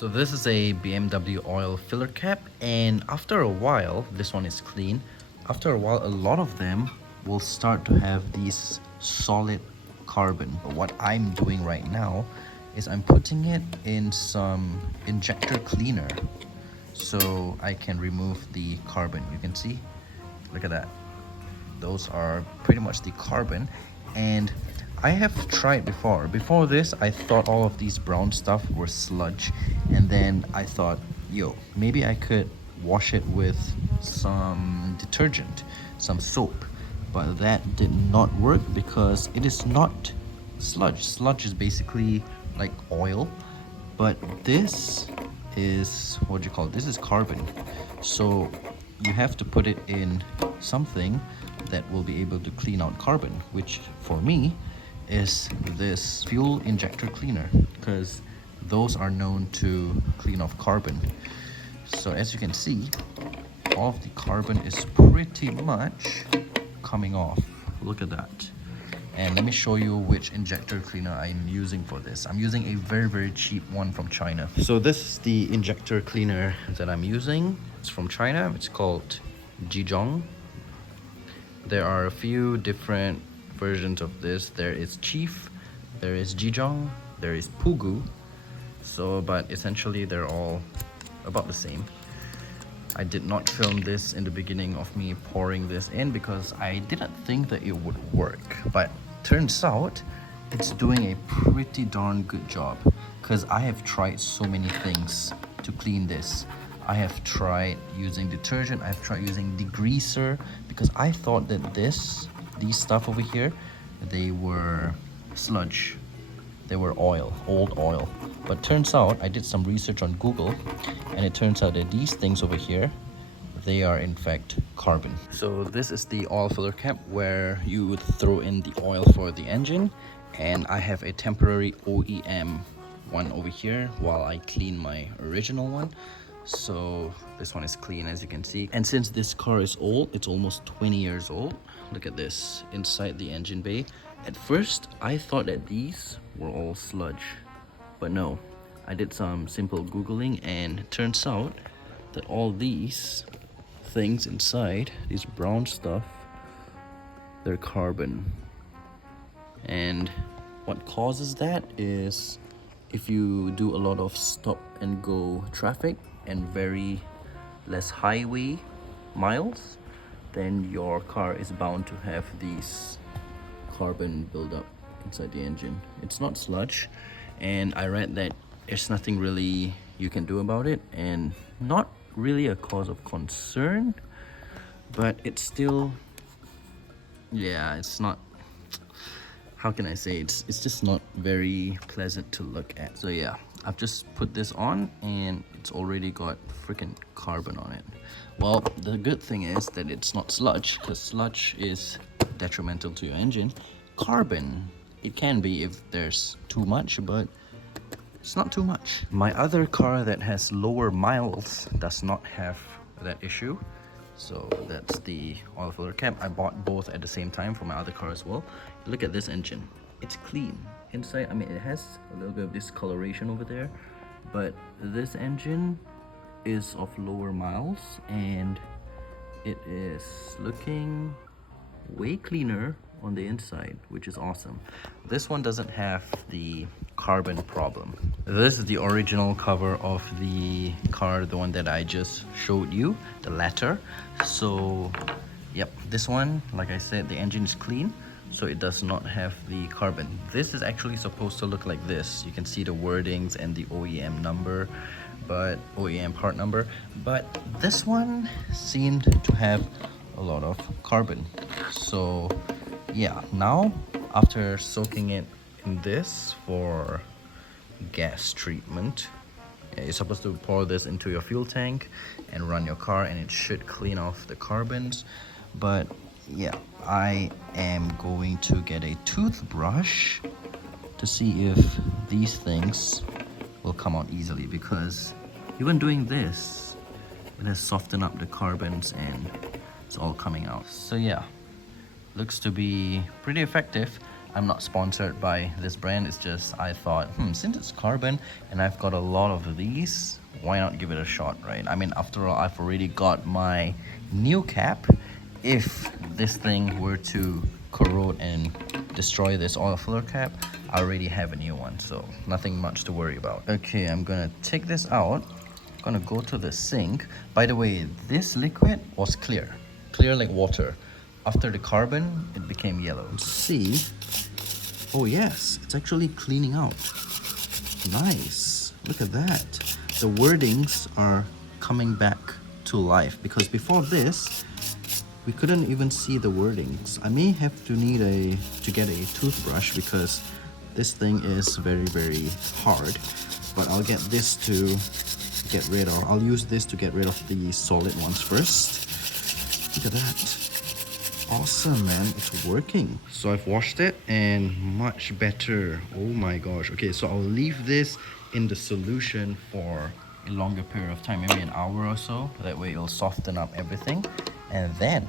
So this is a BMW oil filler cap, and after a while, this one is clean. After a while, a lot of them will start to have these solid carbon. But what I'm doing right now is I'm putting it in some injector cleaner so I can remove the carbon. You can see, look at that. Those are pretty much the carbon, and I have tried before. Before this, I thought all of these brown stuff were sludge, and then I thought, yo, maybe I could wash it with some detergent, some soap, but that did not work because it is not sludge. Sludge is basically like oil, but this is, what do you call it? This is carbon. So you have to put it in something that will be able to clean out carbon, which for me is this fuel injector cleaner, because those are known to clean off carbon. So as you can see, all of the carbon is pretty much coming off. Look at that. And let me show you which injector cleaner I'm using for this. I'm using a very cheap one from China. So this is the injector cleaner that I'm using. It's from China. It's called Jijong. There are a few different versions of this. There is Chief, there is Jijong, there is Pugu. So, but essentially they're all about the same. I did not film this in the beginning of me pouring this in because I didn't think that it would work. But turns out it's doing a pretty darn good job, because I have tried so many things to clean this. I have tried using detergent, I've tried using degreaser, because I thought that these stuff over here, they were sludge. They were oil, old oil. But turns out, I did some research on Google, and it turns out that these things over here, they are in fact carbon. So this is the oil filler cap where you would throw in the oil for the engine, and I have a temporary OEM one over here while I clean my original one. So this one is clean, as you can see. And since this car is old, it's almost 20 years old. Look at this inside the engine bay. At first, I thought that these were all sludge, but no. I did some simple Googling, and it turns out that all these things inside, these brown stuff, they're carbon. And what causes that is if you do a lot of stop and go traffic and very less highway miles, then your car is bound to have these carbon buildup inside the engine. It's not sludge, and I read that there's nothing really you can do about it, and not really a cause of concern, but it's still, yeah, it's not, how can I say, it's just not very pleasant to look at. So yeah, I've just put this on and it's already got freaking carbon on it. Well, the good thing is that it's not sludge, because sludge is detrimental to your engine. Carbon, it can be if there's too much, but it's not too much. My other car that has lower miles does not have that issue. So that's the oil filler cap. I bought both at the same time for my other car as well. Look at this engine. It's clean. Inside, I mean, it has a little bit of discoloration over there, but this engine is of lower miles and it is looking way cleaner on the inside, which is awesome. This one doesn't have the carbon problem. This is the original cover of the car, the one that I just showed you, the Lair. So yep, this one, like I said, the engine is clean, so it does not have the carbon. This is actually supposed to look like this. You can see the wordings and the OEM number, but OEM part number, but this one seemed to have a lot of carbon. So yeah, now after soaking it in this for gas treatment, you're supposed to pour this into your fuel tank and run your car, and it should clean off the carbons. But yeah, I am going to get a toothbrush to see if these things will come out easily, because even doing this, it has softened up the carbons and it's all coming out. So yeah, looks to be pretty effective. I'm not sponsored by this brand. It's just I thought, since it's carbon and I've got a lot of these, why not give it a shot, right? I mean, after all, I've already got my new cap. If this thing were to corrode and destroy this oil filler cap, I already have a new one, so nothing much to worry about. Okay, I'm gonna take this out. I'm gonna go to the sink. By the way, this liquid was clear like water. After the carbon, it became yellow. Let's see. Oh yes, it's actually cleaning out. Nice. Look at that. The wordings are coming back to life, because before this, we couldn't even see the wordings. I may have to get a toothbrush because this thing is very, very hard. But I'll get this to get rid of. I'll use this to get rid of the solid ones first. Look at that. Awesome, man. It's working. So I've washed it and much better. Oh my gosh. Okay, so I'll leave this in the solution for a longer period of time, maybe an hour or so. That way it'll soften up everything. And then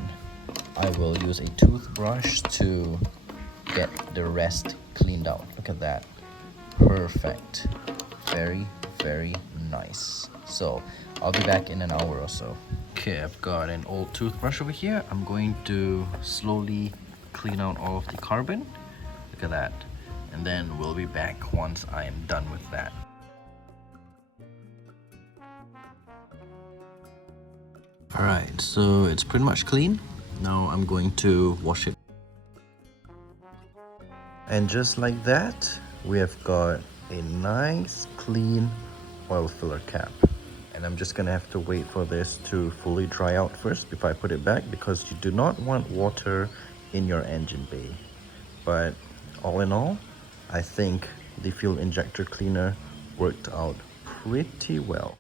I will use a toothbrush to get the rest cleaned out. Look at that. Perfect. Very, very nice. So I'll be back in an hour or so. Okay, I've got an old toothbrush over here. I'm going to slowly clean out all of the carbon. Look at that. And then we'll be back once I am done with that. Alright, so it's pretty much clean. Now I'm going to wash it. And just like that, we have got a nice clean oil filler cap. And I'm just gonna have to wait for this to fully dry out first before I put it back, because you do not want water in your engine bay. But all in all, I think the fuel injector cleaner worked out pretty well.